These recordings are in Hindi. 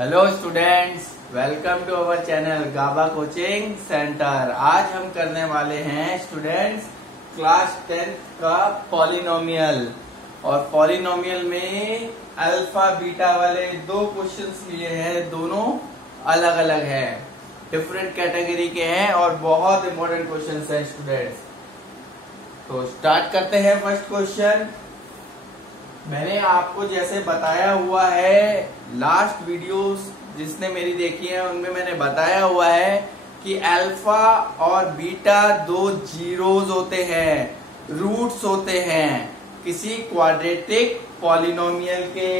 Hello students, welcome to our channel Gaba coaching centre. आज हम करने वाले हैं स्टूडेंट्स क्लास 10th का पॉलिनोमियल। और पॉलिनोमियल में अल्फा बीटा वाले दो क्वेश्चंस लिए हैं, दोनों अलग अलग हैं, डिफरेंट कैटेगरी के हैं और बहुत इंपॉर्टेंट क्वेश्चंस हैं स्टूडेंट्स। तो स्टार्ट करते हैं फर्स्ट क्वेश्चन। मैंने आपको जैसे बताया हुआ है, लास्ट वीडियोस जिसने मेरी देखी है उनमें मैंने बताया हुआ है कि अल्फा और बीटा दो जीरोस होते हैं, रूट्स होते हैं किसी क्वाड्रेटिक पॉलिनोमियल के।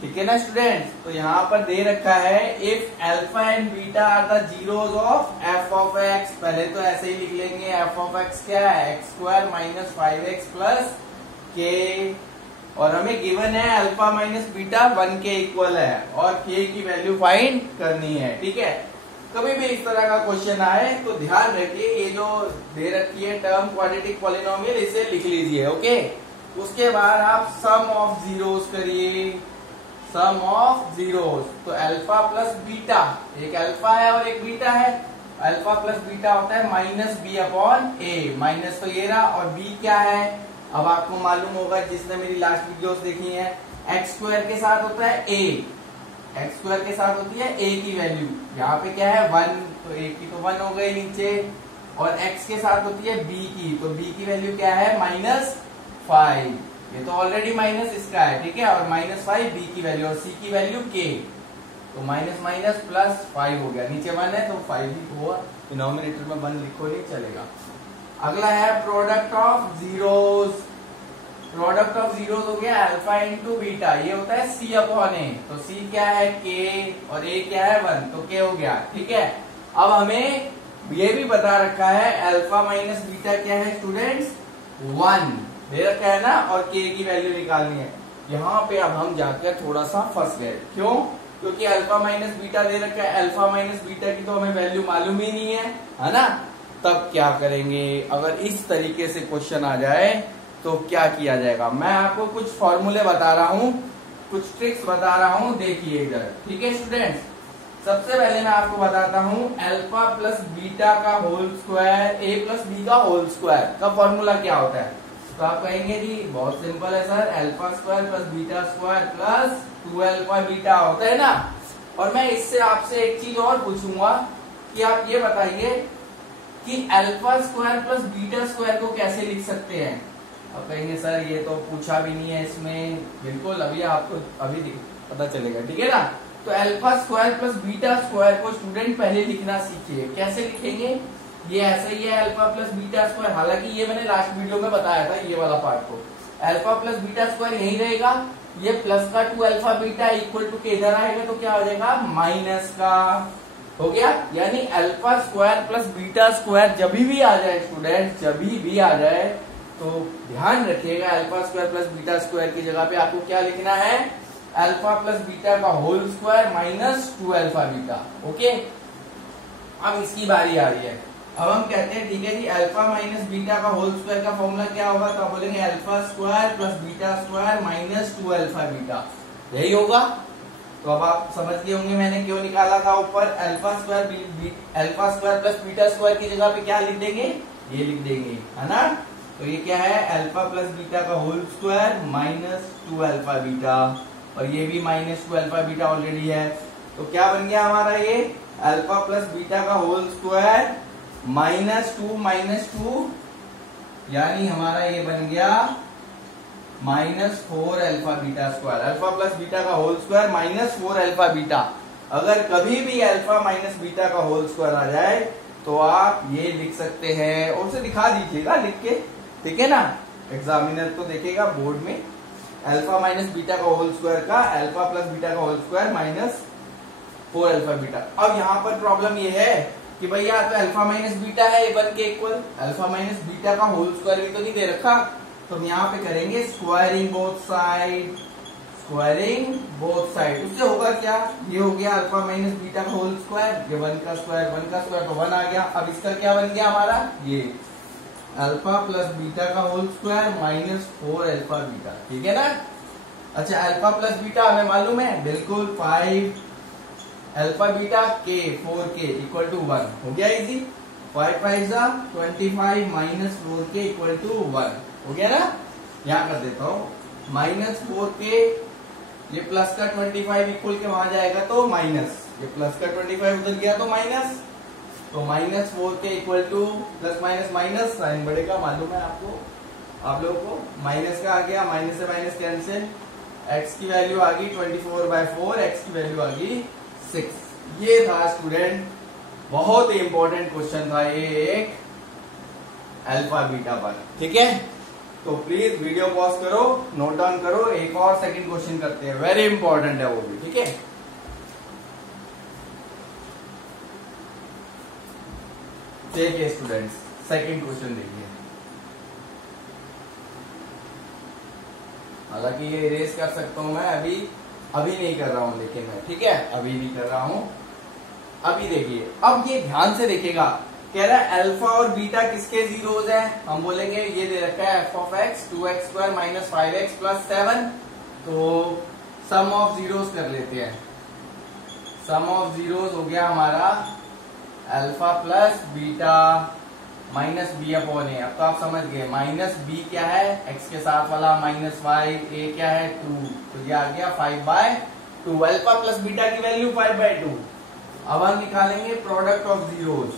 ठीक है ना स्टूडेंट्स? तो यहाँ पर दे रखा है if alpha and beta are the zeros of f of x. पहले तो ऐसे ही लिख लेंगे, एफ ऑफ एक्स क्या है, x square minus 5x plus के। और हमें गिवन है अल्फा माइनस बीटा 1 के इक्वल है और k की वैल्यू फाइंड करनी है। ठीक है, कभी भी इस तरह का क्वेश्चन आए तो ध्यान रखिए, ये जो दे रखी है टर्म क्वाड्रेटिक पॉलिनोमियल, इसे लिख लीजिए। ओके, उसके बाद आप सम ऑफ जीरोस करिए, सम ऑफ जीरोस। तो अल्फा प्लस बीटा, एक अल्फा है और एक बीटा है, अल्फा प्लस बीटा होता है माइनस बी अपॉन ए। माइनस तो ये रहा और बी क्या है, अब आपको मालूम होगा जिसने मेरी लास्ट वीडियोस देखी है, एक्स स्क्वायर के साथ होता है ए, एक्स स्क्वायर के साथ होती है ए की वैल्यू। यहाँ पे क्या है 1, तो ए की तो 1 हो गई नीचे, और एक्स के साथ होती है बी की, तो बी की वैल्यू क्या है -5। ये तो ऑलरेडी माइनस इसका है, ठीक है, और -5 बी की वैल्यू और सी की वैल्यू के, तो माइनस माइनस प्लस 5 हो गया। नीचे 1 है तो 5 ही हुआ, डिनोमिनेटर में 1 लिखो नहीं चलेगा। अगला है product of zeros. Product of zeros हो गया अल्फा इंटू बीटा, ये होता है सी अपॉन ए। तो सी क्या है के और ए क्या है 1, तो के हो गया। ठीक है, अब हमें ये भी बता रखा है अल्फा माइनस बीटा क्या है स्टूडेंट्स 1 दे रखा है ना, और के की वैल्यू निकालनी है। यहाँ पे अब हम जाकर थोड़ा सा फंस गए, क्यों? क्योंकि अल्फा माइनस बीटा दे रखा है, अल्फा माइनस बीटा की तो हमें वैल्यू मालूम ही नहीं है ना। तब क्या करेंगे अगर इस तरीके से क्वेश्चन आ जाए तो क्या किया जाएगा? मैं आपको कुछ फॉर्मूले बता रहा हूँ, कुछ ट्रिक्स बता रहा हूँ, देखिए इधर। ठीक है स्टूडेंट्स, सबसे पहले मैं आपको बताता हूँ अल्फा प्लस बीटा का होल स्क्वायर ए प्लस बी का होल स्क्वायर का फॉर्मूला क्या होता है। तो आप कहेंगे जी बहुत सिंपल है sir, alpha square plus beta square plus 2 alpha beta होता है ना। और मैं इससे आपसे एक चीज और पूछूंगा कि आप ये बताइए कि alpha square plus beta square को कैसे लिख सकते हैं। अब कहेंगे सर ये तो पूछा भी नहीं है इसमें, बिल्कुल अभी आपको अभी पता चलेगा। ठीक है ना, तो alpha square plus beta square को स्टूडेंट पहले लिखना सीखिए। कैसे लिखेंगे? ये ऐसे ही है अल्फा प्लस बीटा स्क्वायर, हालांकि ये मैंने लास्ट वीडियो में बताया था, ये वाला पार्ट को। अल्फा प्लस बीटा स्क्वायर यही रहेगा, ये प्लस का 2 अल्फा बीटा इक्वल टू के इधर आएगा तो क्या हो जाएगा माइनस का, हो गया। यानी alpha square plus beta square जब भी आ जाए स्टूडेंट, जब भी आ जाए तो ध्यान रखिएगा alpha square plus beta square की जगह पे आपको क्या लिखना है, अल्फा प्लस बीटा का whole square minus 2 alpha beta. Okay, अब इसकी बारी आ रही है। अब हम कहते हैं ठीक है जी, अल्फा माइनस बीटा का होल स्क्वायर का फॉर्मूला क्या होगा, तो आप बोलेंगे alpha square plus beta square minus 2 alpha beta, यही होगा। तो अब आप समझ गए होंगे मैंने क्यों निकाला था ऊपर alpha square plus beta square की जगह पे क्या लिख देंगे, ये लिख देंगे, है ना। तो ये क्या है अल्फा प्लस बीटा का whole square minus 2 alpha beta, और ये भी माइनस 2 अल्फा बीटा ऑलरेडी है। तो क्या बन गया हमारा ये अल्फा प्लस बीटा का होल स्क्वायर -2, यानी हमारा ये बन गया -4 alpha beta square. Alpha plus beta का होल स्क्वायर -4 अल्फा बीटा। अगर कभी भी अल्फा माइनस बीटा का होल स्क्वायर आ जाए तो आप ये लिख सकते हैं, और उसे दिखा दीजिएगा लिख के, ठीक है ना, एग्जामिनर तो देखेगा बोर्ड में। अल्फा माइनस बीटा का होल स्क्वायर का अल्फा प्लस बीटा का होल स्क्वायर -4 अल्फा बीटा। अब यहाँ पर प्रॉब्लम ये है कि भैया तो अल्फा माइनस बीटा है, ये 1 के इक्वल, अल्फा माइनस बीटा का होल स्क्वायर भी तो नहीं दे रखा, तो हम यहाँ पे करेंगे squaring both side, squaring both side. उससे होगा क्या, ये हो गया अल्फा माइनस बीटा का होल स्क्वायर, ये 1 का स्क्वायर तो 1 आ गया। अब इसका क्या बन गया हमारा, ये अल्फा प्लस बीटा का होल स्क्वायर -4 अल्फा बीटा। ठीक है ना। अच्छा, अल्फा प्लस बीटा हमें मालूम है, बिल्कुल 5 अल्फा बीटा के 4k इक्वल टू 1 हो गया इजी। 5 5 जा 25 माइनस 4k इक्वल टू 1 हो गया ना। यहां कर देता हूं माइनस 4k, ये प्लस का 25 इक्वल के वहां जाएगा तो माइनस, ये प्लस का 25 उधर गया तो माइनस, तो minus 4k equal to plus minus minus, sign बढ़ेगा मालूम है आपको, आप लोगों को। माइनस का आ गया, माइनस से माइनस कैंसिल, x की वैल्यू आ गई 24/4, x की वैल्यू आ गई 6। ये था स्टूडेंट, बहुत ही इंपॉर्टेंट क्वेश्चन था ये एक अल्फा बीटा पर, ठीक है। तो प्लीज वीडियो पॉज करो, नोट डाउन करो, एक और सेकंड क्वेश्चन करते हैं, वेरी इंपॉर्टेंट है वो भी, ठीक है। देखिए स्टूडेंट्स, सेकंड क्वेश्चन देखिए, हालांकि ये इरेज कर सकता हूं मैं, अभी नहीं कर रहा हूं, लेकिन मैं, ठीक है, अभी नहीं कर रहा हूं। अभी देखिए, अब ये ध्यान से देखिएगा, कह रहा है अल्फा और बीटा किसके जीरोज है। हम बोलेंगे ये दे रखा है F of x 2x² minus 5x plus 7, तो सम ऑफ जीरोज कर लेते हैं। सम ऑफ जीरोज हो गया हमारा alpha plus beta minus B upon A. अब तो आप समझ गए, माइनस बी क्या है, एक्स के साथ वाला माइनस वाई, ए क्या है 2, तो ये आ गया 5/2। अल्फा प्लस बीटा की वैल्यू 5/2। अब हम निकालेंगे product of zeros.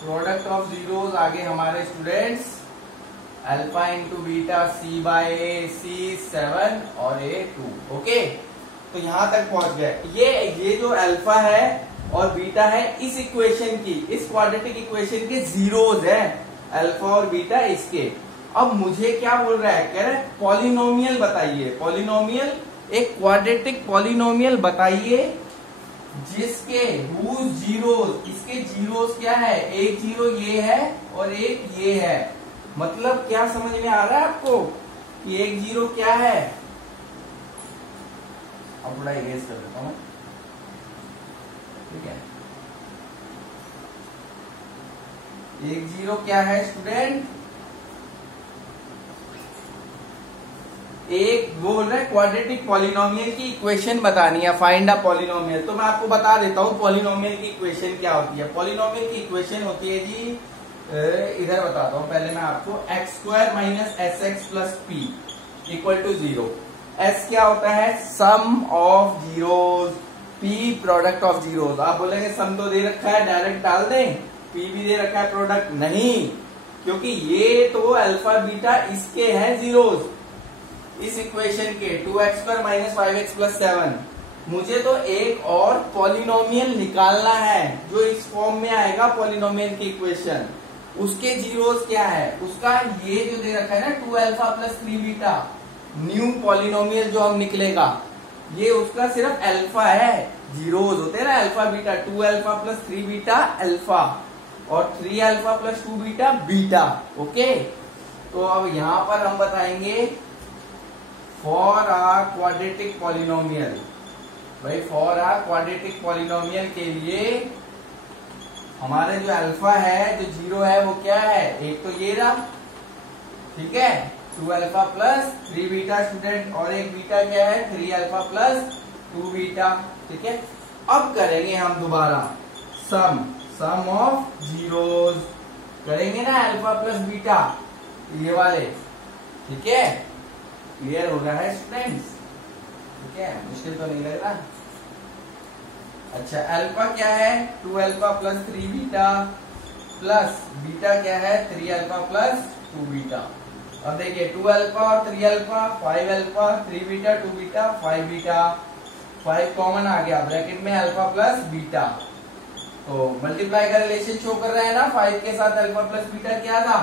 Product of zeros आगे हमारे students alpha into beta c/a c 7 और a 2। ओके, तो यहां तक पहुंच गए। ये जो अल्फा है और बीटा है, इस इक्वेशन की, इस क्वाड्रेटिक इक्वेशन के जीरोज है, अल्फा और बीटा इसके। अब मुझे क्या बोल रहा है, कह रहा है पॉलिनोमियल बताइए, पॉलिनोमियल, एक क्वाड्रेटिक पॉलिनोमियल बताइए जिसके रूट जीरोज, इसके जीरोज क्या है, एक जीरो ये है और एक ये है। मतलब क्या समझ में आ रहा है आपको कि एक जीरो क्या है। अब थोड़ा इरेज कर देता हूं, ठीक है। एक जीरो क्या है स्टूडेंट, एक वो बोल रहा है क्वाड्रेटिक पॉलिनोमियल की इक्वेशन बतानी है, फाइंड अ पॉलिनोमियल। तो मैं आपको बता देता हूं पॉलिनोमियल की इक्वेशन क्या होती है। पॉलिनोमियल की इक्वेशन होती है जी, इधर बताता हूं पहले मैं आपको, x² minus sx plus p equal to 0। s क्या होता है, sum of zeros, p product of zeros. आप बोलेंगे सम तो दे रखा है, डायरेक्ट डाल दें, p भी दे रखा है, प्रोडक्ट नहीं, क्योंकि ये तो अल्फा बीटा इसके हैं जीरोज, इस इक्वेशन के 2x² माइनस 5x प्लस 7। मुझे तो एक और पॉलिनोमियल निकालना है जो इस फॉर्म में आएगा पॉलिनोमियल की इक्वेशन, उसके जीरोज क्या है, उसका ये जो दे रखा है ना 2 alpha plus 3 beta, new polynomial जो हम निकलेगा, ये उसका सिर्फ अल्फा है, जीरोज होते हैं ना alpha beta, 2 alpha plus 3 beta alpha और 3 alpha plus 2 beta beta. Okay, तो अब यहां पर हम बताएंगे फॉर आ क्वाड्रेटिक पॉलिनोमियल। भाई फॉर आ क्वाड्रेटिक पॉलिनोमियल के लिए हमारे जो अल्फा है, जो जीरो है, वो क्या है, एक तो ये रहा, ठीक है, 2 अल्फा प्लस 3 बीटा स्टूडेंट, और एक बीटा क्या है 3 अल्फा प्लस 2 बीटा, ठीक है। अब करेंगे हम दोबारा सम ऑफ जीरोज करेंगे ना, अल्फा प्लस बीटा ये वाले, ठीक है। क्लियर हो रहा है स्टूडेंट्स, ठीक है, मुश्किल तो नहीं लग रहा। अच्छा, अल्फा क्या है 2 alpha plus 3 beta plus beta क्या है 3 अल्फा प्लस 2 बीटा। अब देखिए 2 अल्फा और 3 alpha, 5 alpha 3 beta 2 beta 5 beta, 5 common आ गया ब्रैकेट में अल्फा प्लस बीटा, तो मल्टीप्लाई का रिलेशन शो कर रहा है ना, 5 के साथ अल्फा प्लस बीटा क्या था,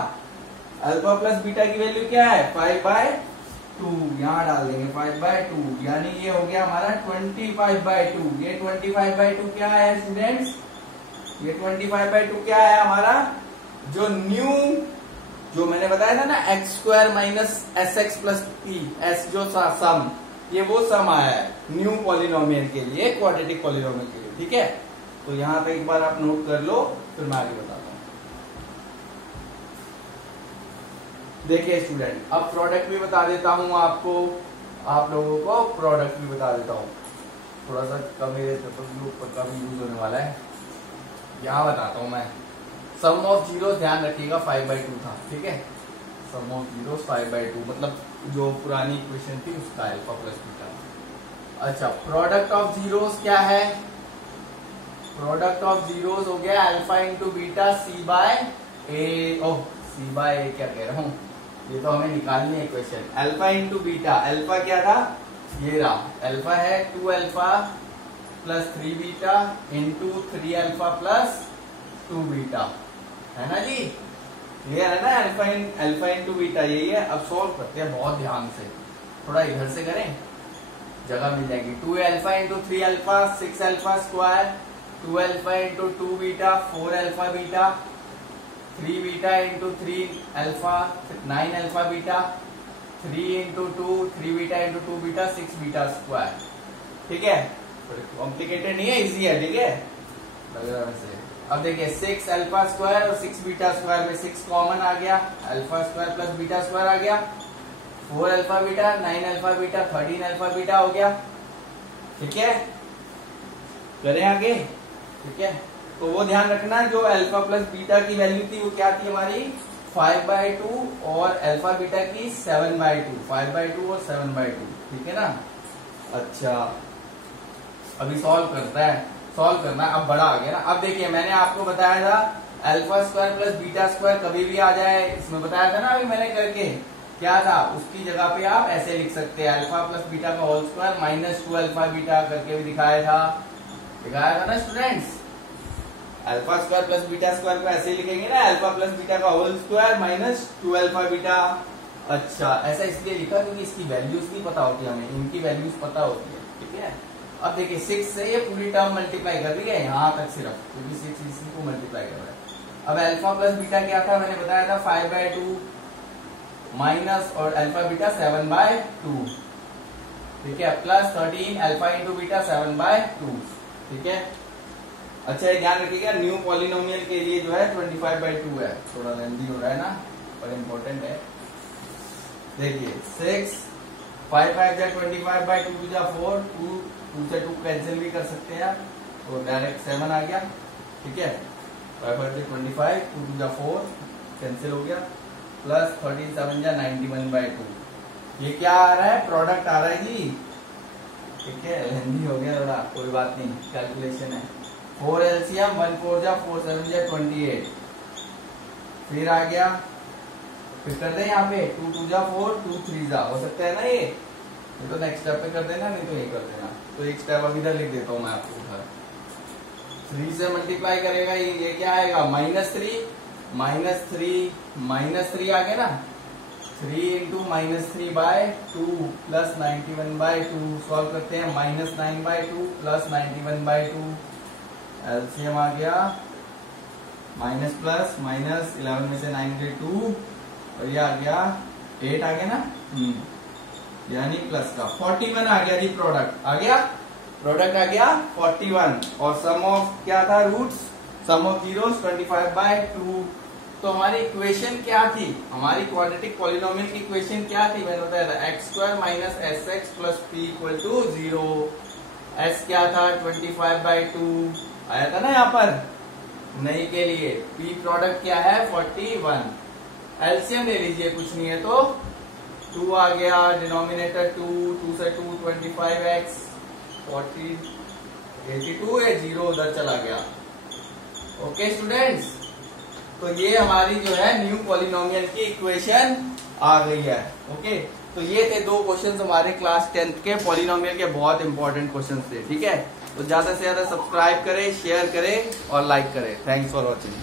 अल्फा प्लस बीटा की वैल्यू क्या है 5/2, यहां डाल देंगे 5/2, यानी ये हो गया हमारा 25/2। ये 25/2 क्या है स्टूडेंट्स, ये 25/2 क्या है हमारा, जो न्यू, जो मैंने बताया था ना x² minus sx plus p, s जो सम, ये वो सम आया है न्यू पॉलिनोमियल के लिए, क्वाड्रेटिक पॉलिनोमियल के लिए, ठीक है। तो यहां पे एक बार आप नोट कर लो, फिर मैं आगे बताता हूं। देखिए स्टूडेंट, अब प्रोडक्ट भी बता देता हूं आपको, आप लोगों को प्रोडक्ट भी बता देता हूं। थोड़ा सा कम का भी यूज होने वाला है। यहाँ बताता हूँ मैं, सम ऑफ जीरो ध्यान रखिएगा 5/2 था, ठीक है। सम ऑफ जीरो 5/2 मतलब जो पुरानी इक्वेशन थी उसका अल्फा प्लस बीटा। अच्छा, प्रोडक्ट ऑफ जीरोस क्या है? प्रोडक्ट ऑफ जीरोस हो गया अल्फा इंटू बीटा सी बाय ए। ओह, सी बाय ए क्या कह रहा हूँ, ये तो हमें निकालनी है equation. Alpha into beta, alpha क्या था, ये रहा, अल्फा है 2 alpha plus 3 beta into 3 alpha plus 2 beta, है ना जी। ये है ना अल्फा इंटू बीटा, यही है। अब सॉल्व करते हैं बहुत ध्यान से, थोड़ा इधर से करें, जगह मिल जाएगी। 2 alpha into 3 alpha 6 alpha square, 2 alpha into 2 beta 4 alpha beta, 3 beta into 3 alpha 9 alpha beta, 3 into 2 3 beta into 2 beta 6 beta square, ठीक है। कॉम्प्लिकेटेड नहीं है, इजी है, ठीक है। लग रहा है वैसे। अब देखिए 6 अल्फा स्क्वायर और 6 बीटा स्क्वायर में 6 कॉमन आ गया, alpha square plus beta square आ गया, 4 alpha beta 9 alpha beta 13 alpha beta हो गया, ठीक है। करें आगे, ठीक है। तो वो ध्यान रखना, जो अल्फा प्लस बीटा की वैल्यू थी वो क्या थी हमारी 5/2 और अल्फा बीटा की 7/2, 5/2 और 7/2, ठीक है ना। अच्छा, अभी सॉल्व करता है, सॉल्व करना है। अब बड़ा आ गया ना। अब देखिए मैंने आपको बताया था alpha square plus beta square कभी भी आ जाए, इसमें बताया था ना अभी मैंने करके, क्या था, उसकी जगह पे आप ऐसे लिख सकते हैं अल्फा प्लस बीटा का whole square minus 2 alpha beta करके भी दिखाया था ना students. Alpha square plus beta square को ऐसे ही लिखेंगे ना, अल्फा प्लस बीटा का whole square minus 2 alpha beta. अच्छा, ऐसा इसलिए लिखा क्योंकि इसकी वैल्यूज नहीं पता होती हमें, इनकी वैल्यूज पता होती है, ठीक है। अब देखिए 6 से ये पूरी टर्म मल्टीप्लाई कर रही है यहाँ तक सिर्फ, क्योंकि 6 इसी को मल्टीप्लाई कर रहा है। अब अल्फा प्लस बीटा क्या था, मैंने बताया था 5/2 माइनस और अल्फा बीटा 7/2, ठीक है, प्लस 13 अल्फा इंटू बीटा 7/2, ठीक है। अच्छा, ये ध्यान रखिएगा न्यू पॉलिनोमियल के लिए जो है 25/2 है, थोड़ा लेंथी हो रहा है ना, पर इम्पोर्टेंट है। देखिए 6 5 5 जा 25/2 जा 4, 2 से 2 कैंसिल भी कर सकते हैं आप, तो डायरेक्ट 7 आ गया, ठीक है। 5 5 जा 25, 2 जा 4 कैंसिल हो गया, प्लस 13 7 जा 91/2। ये क्या आ रहा है, प्रोडक्ट आ रहा है जी, ठीक है। लेंथी हो गया थोड़ा, कोई बात नहीं, कैलकुलेशन है। 4 एलसीएम 1 4 जा 4 7 जा 28, फिर आ गया, फिर कर दे यहाँ पे 2 2 जा 4 2 3 जा, हो सकता है ना ये तो नेक्स्ट स्टेप पे कर देना, नहीं तो ये कर देना। तो एक स्टेप अभी इधर लिख देता हूँ मैं आपको उधर। 3 से मल्टीप्लाई करेगा ये क्या आएगा, -3 आ गया ना, 3 इंटू -3/2 प्लस 91/2। सॉल्व करते हैं, -9/2 प्लस 91/2, एलसीएम आ गया, माइनस प्लस माइनस 11 में से 9 गए 2 और ये आ गया 8 आ गया ना, यानी प्लस का 41 आ गया जी। प्रोडक्ट आ गया, प्रोडक्ट आ गया 41। और सम ऑफ क्या था, रूट्स, सम ऑफ जीरोस 25/2। तो हमारी इक्वेशन क्या थी, हमारी क्वाड्रेटिक पॉलिनोमियल की इक्वेशन क्या थी, मैंने बताया था x² minus sx plus p equal to 0। s क्या था 25/2 आया था ना यहाँ पर, नहीं के लिए p प्रोडक्ट क्या है 41। एलसीएम ले लीजिए, कुछ नहीं है तो 2 आ गया, डिनोमिनेटर 2 से 2 25x 40 82 है, 0 उधर चला गया। ओके स्टूडेंट्स, तो ये हमारी जो है न्यू पॉलिनोमियल की इक्वेशन आ गई है। ओके, तो ये थे 2 क्वेश्चन हमारे क्लास 10th के पॉलिनोमियल के, बहुत इंपॉर्टेंट क्वेश्चन थे, ठीक है। तो ज्यादा से ज्यादा सब्सक्राइब करें, शेयर करें और लाइक करें। Thanks for watching.